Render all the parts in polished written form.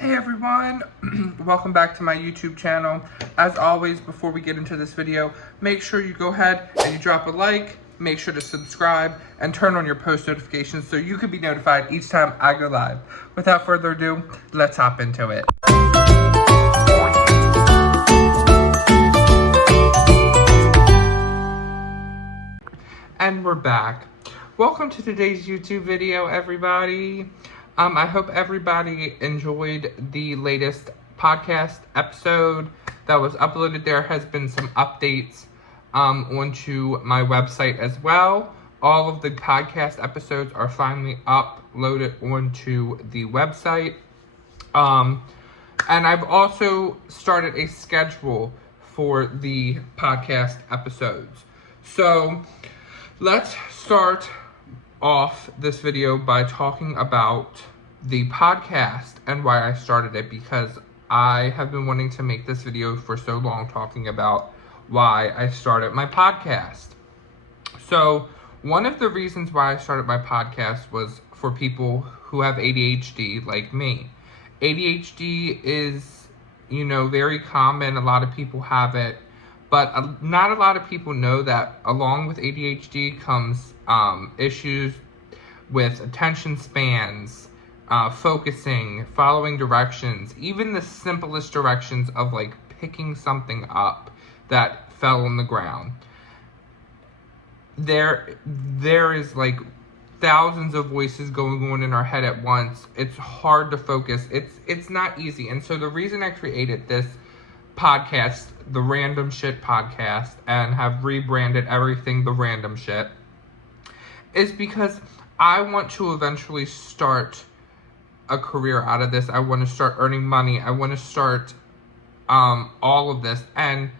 Hey everyone, welcome back to my YouTube channel. As always, before we get into this video, make sure you go ahead and you drop a like, make sure to subscribe, and turn on your post notifications so you can be notified each time I go live. Without further ado, let's hop into it. And we're back. Welcome to today's YouTube video, everybody. I hope everybody enjoyed the latest podcast episode that was uploaded. There has been some updates onto my website as well. All of the podcast episodes are finally uploaded onto the website. And I've also started a schedule for the podcast episodes. So let's start off this video by talking about the podcast and why I started it, because I have been wanting to make this video for so long, talking about why I started my podcast. So one of the reasons why I started my podcast was for people who have ADHD like me. ADHD is, very common. A lot of people have it, but not a lot of people know that along with ADHD comes issues with attention spans, focusing, following directions, even the simplest directions of like picking something up that fell on the ground. There is like thousands of voices going on in our head at once. It's hard to focus. It's not easy. And so the reason I created this podcast, the Random Shit Podcast, and have rebranded everything the Random Shit, is because I want to eventually start a career out of this. I want to start earning money. I want to start all of this. And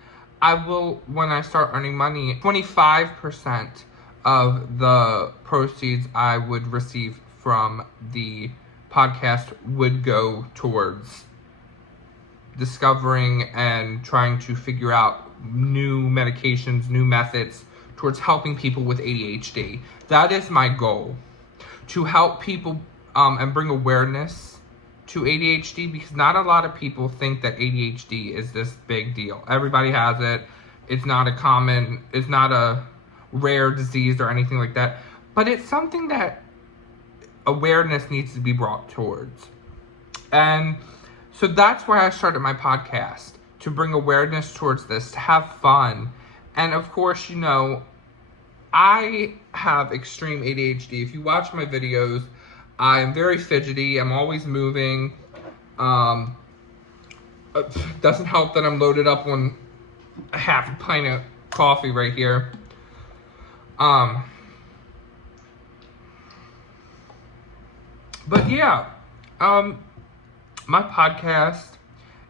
I will, when I start earning money, 25% of the proceeds I would receive from the podcast would go towards discovering and trying to figure out new medications, new methods towards helping people with ADHD. That is my goal, to help people and bring awareness to ADHD, because not a lot of people think that ADHD is this big deal. Everybody has it. It's not a rare disease or anything like that, but it's something that awareness needs to be brought towards. And so that's why I started my podcast, to bring awareness towards this, to have fun. And of course, I have extreme ADHD. If you watch my videos, I am very fidgety. I'm always moving. It doesn't help that I'm loaded up on a half a pint of coffee right here. But yeah, my podcast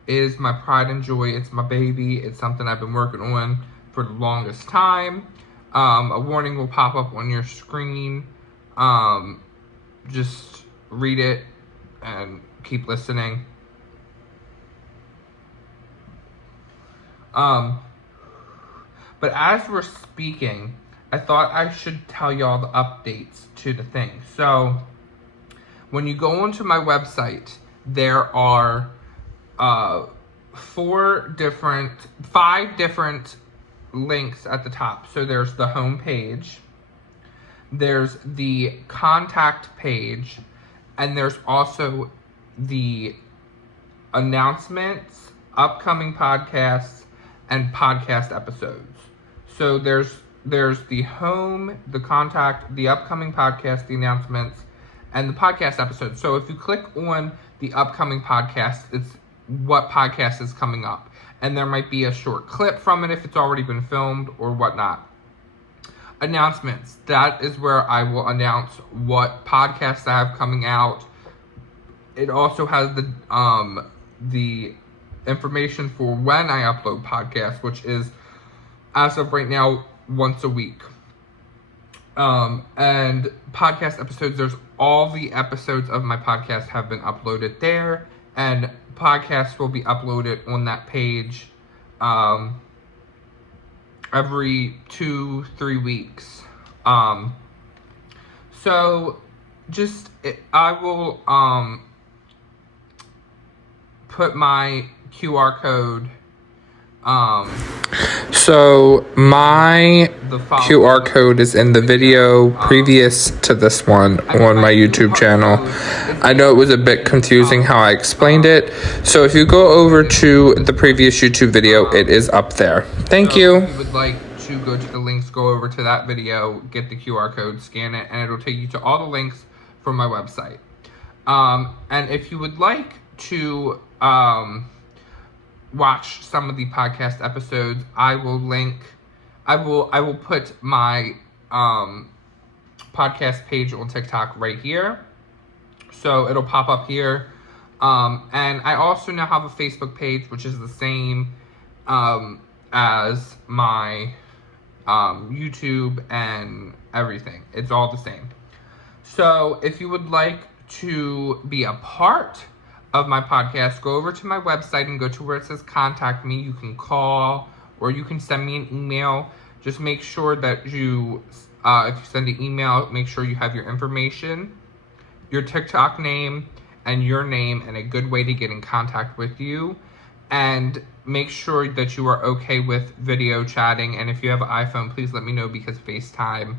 is my pride and joy. It's my baby. It's something I've been working on for the longest time. A warning will pop up on your screen. Just read it and keep listening. But as we're speaking, I thought I should tell y'all the updates to the thing. So when you go onto my website, there are 5 different links at the top. So there's the home page, there's the contact page, and there's also the announcements, upcoming podcasts, and podcast episodes. So there's the home, the contact, the upcoming podcast, the announcements, and the podcast episodes. So if you click on the upcoming podcast, it's what podcast is coming up. And there might be a short clip from it if it's already been filmed or whatnot. Announcements. That is where I will announce what podcasts I have coming out. It also has the information for when I upload podcasts, which is, as of right now, once a week. And podcast episodes, there's all the episodes of my podcast have been uploaded there, and podcasts will be uploaded on that page every 2-3 weeks. So I will put my QR code. So my QR code is in the video previous to this one on my YouTube channel. I know it was a bit confusing how I explained it. So if you go over to the previous YouTube video, it is up there. Thank you. If you would like to go to the links, go over to that video, get the QR code, scan it, and it'll take you to all the links from my website. And if you would like to watch some of the podcast episodes, I will put my podcast page on TikTok right here. So it'll pop up here. And I also now have a Facebook page, which is the same as my YouTube and everything. It's all the same. So if you would like to be a part of my podcast, go over to my website and go to where it says contact me. You can call or you can send me an email. Just make sure that you, if you send an email, make sure you have your information, your TikTok name, and your name, and a good way to get in contact with you. And make sure that you are okay with video chatting. And if you have an iPhone, please let me know, because FaceTime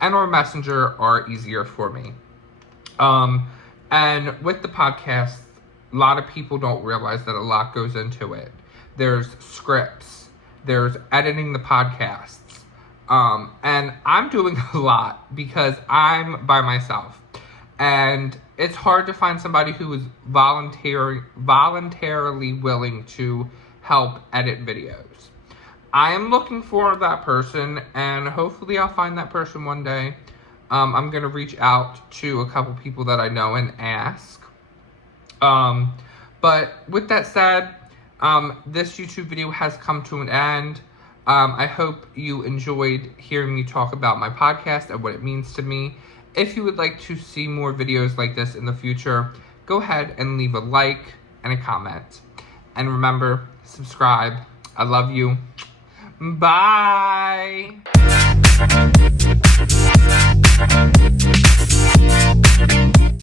and or Messenger are easier for me. And with the podcast, a lot of people don't realize that a lot goes into it. There's scripts, there's editing the podcasts. And I'm doing a lot because I'm by myself. And it's hard to find somebody who is voluntarily willing to help edit videos. I am looking for that person, and hopefully I'll find that person one day. I'm going to reach out to a couple people that I know and ask. But with that said, this YouTube video has come to an end. I hope you enjoyed hearing me talk about my podcast and what it means to me. If you would like to see more videos like this in the future, go ahead and leave a like and a comment. And remember, subscribe. I love you. Bye.